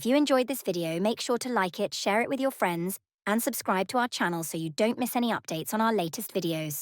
If you enjoyed this video, make sure to like it, share it with your friends, and subscribe to our channel so you don't miss any updates on our latest videos.